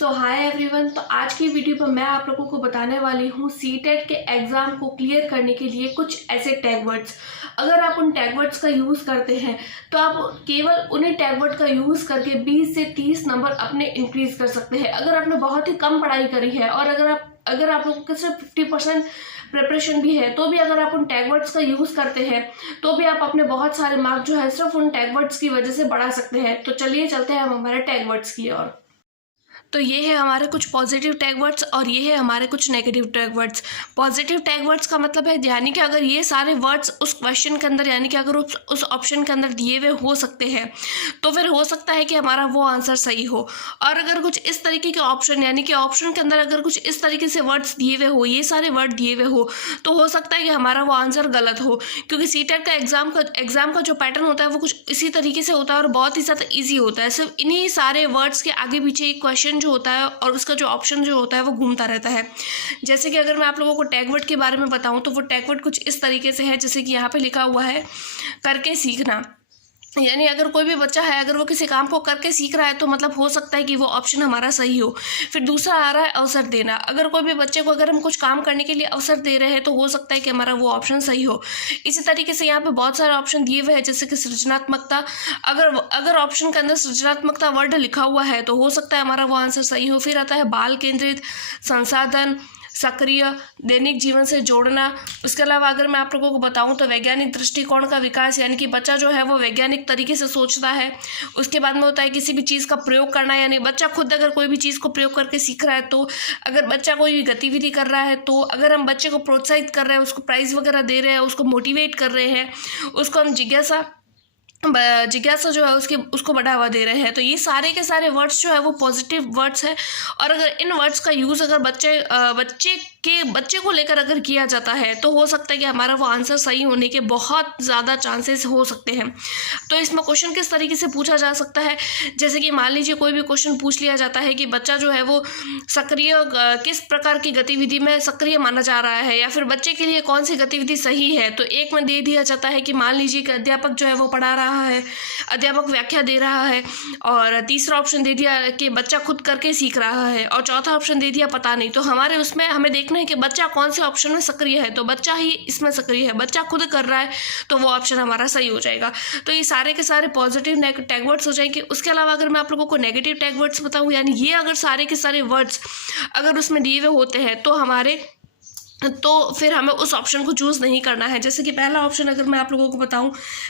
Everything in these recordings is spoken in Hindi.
सो हाय एवरीवन। तो आज की वीडियो पर मैं आप लोगों को बताने वाली हूँ सीटेट के एग्ज़ाम को क्लियर करने के लिए कुछ ऐसे टैग वर्ड्स। अगर आप उन टैग वर्ड्स का यूज़ करते हैं तो आप केवल उन्हीं टैग वर्ड का यूज़ करके 20 से 30 नंबर अपने इंक्रीज कर सकते हैं। अगर आपने बहुत ही कम पढ़ाई करी है और अगर आप लोगों के सिर्फ 50% प्रिपरेशन भी है तो भी अगर आप उन टैग वर्ड्स का यूज़ करते हैं तो भी आप अपने बहुत सारे मार्क्स जो है सिर्फ उन टैग वर्ड्स की वजह से बढ़ा सकते हैं। तो चलिए चलते हैं हम हमारे टैग वर्ड्स की ओर। तो ये है हमारे कुछ पॉजिटिव टैग वर्ड्स और ये है हमारे कुछ negative tag words. Positive tag words का मतलब है यानी कि अगर ये सारे वर्ड्स उस क्वेश्चन के अंदर यानी कि अगर उस ऑप्शन के अंदर दिए हुए हो सकते हैं तो फिर हो सकता है कि हमारा वो आंसर सही हो। और अगर कुछ इस तरीके के ऑप्शन यानी कि ऑप्शन के अंदर अगर कुछ इस तरीके से वर्ड्स दिए हुए हो, ये सारे वर्ड दिए हुए हो, तो हो सकता है कि हमारा वो आंसर गलत हो। क्योंकि सीटेट का एग्जाम का जो पैटर्न होता है वो कुछ इसी तरीके से होता है और बहुत ही ज़्यादा ईजी होता है। सिर्फ इन्हीं सारे वर्ड्स के आगे पीछे एक क्वेश्चन जो होता है और उसका जो ऑप्शन जो होता है वो घूमता रहता है। जैसे कि अगर मैं आप लोगों को टैग वर्ड के बारे में बताऊं तो वो टैग वर्ड कुछ इस तरीके से है, जैसे कि यहाँ पे लिखा हुआ है करके सीखना। यानी अगर कोई भी बच्चा है अगर वो किसी काम को करके सीख रहा है तो मतलब हो सकता है कि वो ऑप्शन हमारा सही हो। फिर दूसरा आ रहा है अवसर देना। अगर कोई भी बच्चे को अगर हम कुछ काम करने के लिए अवसर दे रहे हैं तो हो सकता है कि हमारा वो ऑप्शन सही हो। इसी तरीके से यहाँ पे बहुत सारे ऑप्शन दिए हुए हैं, जैसे कि सृजनात्मकता। अगर ऑप्शन के अंदर सृजनात्मकता वर्ड लिखा हुआ है तो हो सकता है हमारा वो आंसर सही हो। फिर आता है बाल केंद्रित, संसाधन, सक्रिय, दैनिक जीवन से जोड़ना। उसके अलावा अगर मैं आप लोगों को बताऊं तो वैज्ञानिक दृष्टिकोण का विकास, यानी कि बच्चा जो है वो वैज्ञानिक तरीके से सोचता है। उसके बाद में होता है किसी भी चीज़ का प्रयोग करना, यानी बच्चा खुद अगर कोई भी चीज़ को प्रयोग करके सीख रहा है तो अगर बच्चा कोई भी गतिविधि कर रहा है तो अगर हम बच्चे को प्रोत्साहित कर रहे हैं, उसको प्राइज़ वगैरह दे रहे हैं, उसको मोटिवेट कर रहे हैं, उसको हम जिज्ञासा जो है उसको बढ़ावा दे रहे हैं, तो ये सारे के सारे वर्ड्स जो है वो पॉजिटिव वर्ड्स है। और अगर इन वर्ड्स का यूज़ अगर बच्चे को लेकर अगर किया जाता है तो हो सकता है कि हमारा वो आंसर सही होने के बहुत ज़्यादा चांसेस हो सकते हैं। तो इसमें क्वेश्चन किस तरीके से पूछा जा सकता है, जैसे कि मान लीजिए कोई भी क्वेश्चन पूछ लिया जाता है कि बच्चा जो है वो सक्रिय किस प्रकार की गतिविधि में सक्रिय माना जा रहा है, या फिर बच्चे के लिए कौन सी गतिविधि सही है। तो एक में दे दिया जाता है कि मान लीजिए कि अध्यापक जो है वो पढ़ा रहा है, अध्यापक व्याख्या दे रहा है, और तीसरा ऑप्शन दे दिया कि बच्चा खुद करके सीख रहा है, और चौथा ऑप्शन दे दिया पता नहीं। तो हमारे उसमें हमें देखना है कि बच्चा कौन से ऑप्शन में सक्रिय है, तो बच्चा ही इसमें सक्रिय है, बच्चा खुद कर रहा है तो वो ऑप्शन हमारा सही हो जाएगा। तो ये सारे के सारे पॉजिटिव टैग वर्ड्स हो जाएंगे। उसके अलावा अगर मैं आप लोगों को नेगेटिव टैग वर्ड्स बताऊँ, यानी ये अगर सारे के सारे वर्ड्स अगर उसमें दिए हुए होते हैं तो फिर हमें उस ऑप्शन को चूज़ नहीं करना है। जैसे कि पहला ऑप्शन अगर मैं आप लोगों को बताऊं,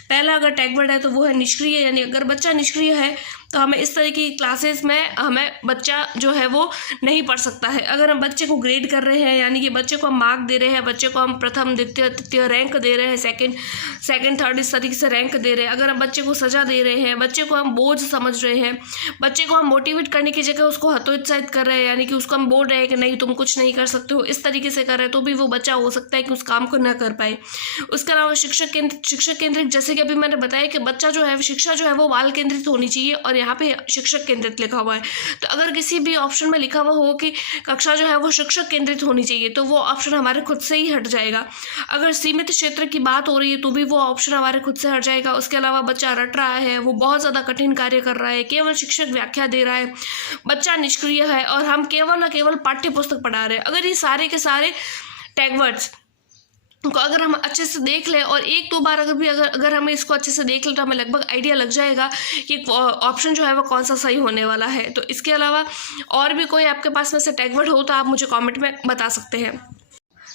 पहला अगर टैग वर्ड है तो वो है निष्क्रिय। यानी अगर बच्चा निष्क्रिय है तो हमें इस तरह की क्लासेस में हमें बच्चा जो है वो नहीं पढ़ सकता है। अगर हम बच्चे को ग्रेड कर रहे हैं, यानी कि बच्चे को हम मार्क दे रहे हैं, बच्चे को हम प्रथम द्वितीय तृतीय रैंक दे रहे हैं, सेकंड थर्ड इस तरीके से रैंक दे रहे हैं, अगर हम बच्चे को सजा दे रहे हैं, बच्चे को हम बोझ समझ रहे हैं, बच्चे को हम मोटिवेट करने की जगह उसको हतोत्साहित कर रहे हैं, यानी कि उसको हम बोल रहे हैं कि नहीं तुम कुछ नहीं कर सकते हो, इस तरीके से कर रहे हैं, तो भी वो बच्चा हो सकता है कि उस काम को न कर पाए। उसके अलावा शिक्षक केंद्रित, जैसे कि अभी मैंने बताया कि बच्चा जो है शिक्षा जो है वो बाल केंद्रित होनी चाहिए और यहाँ पे शिक्षक केंद्रित लिखा हुआ है। तो अगर किसी भी ऑप्शन में लिखा हुआ हो कि कक्षा जो है वो शिक्षक केंद्रित होनी चाहिए तो वो ऑप्शन हमारे खुद से ही हट जाएगा। अगर सीमित क्षेत्र की बात हो रही है तो भी वो ऑप्शन हमारे खुद से हट जाएगा। उसके अलावा बच्चा रट रहा है, वो बहुत ज़्यादा कठिन कार्य कर रहा है, केवल शिक्षक व्याख्या दे रहा है, बच्चा निष्क्रिय है और हम केवल न केवल पाठ्य पुस्तक पढ़ा रहे हैं। अगर ये सारे के सारे टैग वर्ड्स को अगर हम अच्छे से देख लें और एक दो बार अगर हमें इसको अच्छे से देख लें तो हमें लगभग आइडिया लग जाएगा कि ऑप्शन जो है वो कौन सा सही होने वाला है। तो इसके अलावा और भी कोई आपके पास में से टैग वर्ड हो तो आप मुझे कमेंट में बता सकते हैं।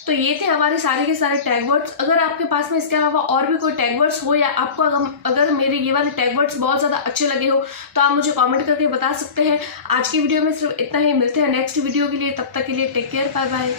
तो ये थे हमारे सारे के सारे टैग वर्ड्स। अगर आपके पास में इसके अलावा और भी कोई टैग वर्ड्स हो या आपको अगर मेरे ये वाले टैग वर्ड्स बहुत ज़्यादा अच्छे लगे हो तो आप मुझे कमेंट करके बता सकते हैं। आज की वीडियो में सिर्फ इतना ही, मिलते हैं नेक्स्ट वीडियो के लिए, तब तक के लिए टेक केयर, बाय बाय।